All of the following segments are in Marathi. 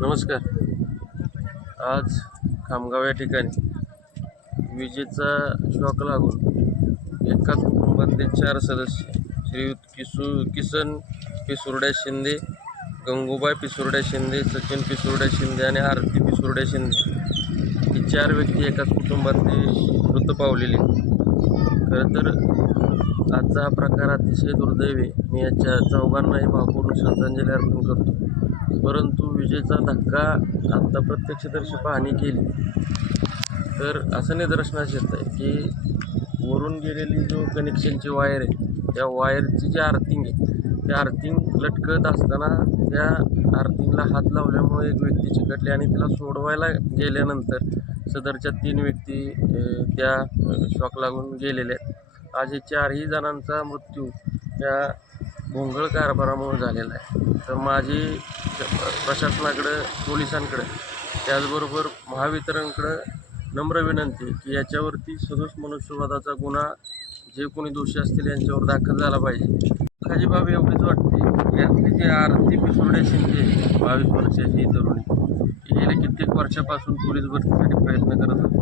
नमस्कार. आज खामगाव या ठिकाणी विजेचा शॉक लागून एका कुटुंबातले 4 सदस्य श्रीयुत किसन पिसुर्ड्या शिंदे, गंगूबाई पिसुर्ड्या शिंदे, सचिन पिसुर्ड्या शिंदे आणि आरती पिसुर्ड्या शिंदे ही 4 व्यक्ती एकाच कुटुंबातले मृत पावलेले. खरं तर आजचा हा प्रकार अतिशय दुर्दैवी आहे. मी याच्या चौघांनाही भावपूर्ण श्रद्धांजली अर्पण करतो. परंतु विजेचा धक्का आत्ता प्रत्यक्षदर्शी पाहणी केली तर असं निदर्शनास येत आहे की वरून गेलेली जो कनेक्शनची वायर आहे त्या वायरची जी आर्थिंग आहे त्या आर्थिंग लटकत असताना त्या आर्थिंगला हात लावल्यामुळे एक व्यक्ती चिकटली आणि तिला सोडवायला गेल्यानंतर सदरच्या 3 व्यक्ती त्या शॉक लागून गेलेल्या आहेत. आज हे 4ही जणांचा मृत्यू त्या भोंगळ कारभारामुळे झालेला आहे. तर माझी प्रशासनाकडं, पोलिसांकडं, त्याचबरोबर महावितरणकडं नम्र विनंती की याच्यावरती सदोष मनुष्यवधाचा गुन्हा जे कोणी दोषी असतील यांच्यावर दाखल झाला पाहिजे. दुःखाची बाब एवढीच वाटते, यातली जी आरती पिसुर्ड्या शिंदे 22 वर्षाची तरुणी, ही गेल्या कित्येक वर्षापासून पोलीस भरतीसाठी प्रयत्न करत होती.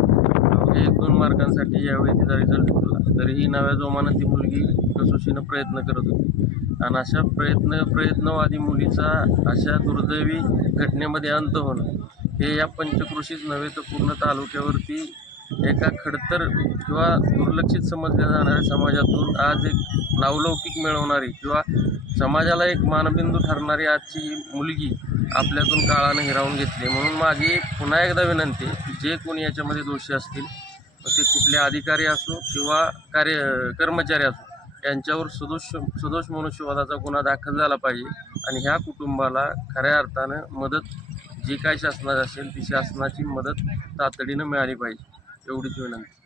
अवघ्या 1-2 मार्कांसाठी यावेळी तिचा रिझल्ट लागला तरीही नव्या जोमानं ती मुलगी कसोशीनं प्रयत्न करत होती. आणि अशा प्रयत्नवादी मुलीचा अशा दुर्दैवी घटनेमध्ये अंत होणं हे या पंचक्रोशीच नव्हे तर पूर्ण तालुक्यावरती एका खडतर किंवा दुर्लक्षित समजल्या जाणाऱ्या समाजातून आज एक नावलौकिक मिळवणारी किंवा समाजाला एक मानबिंदू ठरणारी आजची ही मुलगी आपल्यातून काळानं हिरावून घेतली. म्हणून माझी पुन्हा एकदा विनंती की जे कोणी याच्यामध्ये दोषी असतील ते कुठले अधिकारी असो किंवा कर्मचारी असो यांच्यावर सदोष मनुष्यवधाचा गुन्हा दाखल झाला पाहिजे आणि ह्या कुटुंबाला खऱ्या अर्थानं मदत जी काही शासनाची असेल ती शासनाची मदत तातडीनं मिळाली पाहिजे, एवढीच विनंती.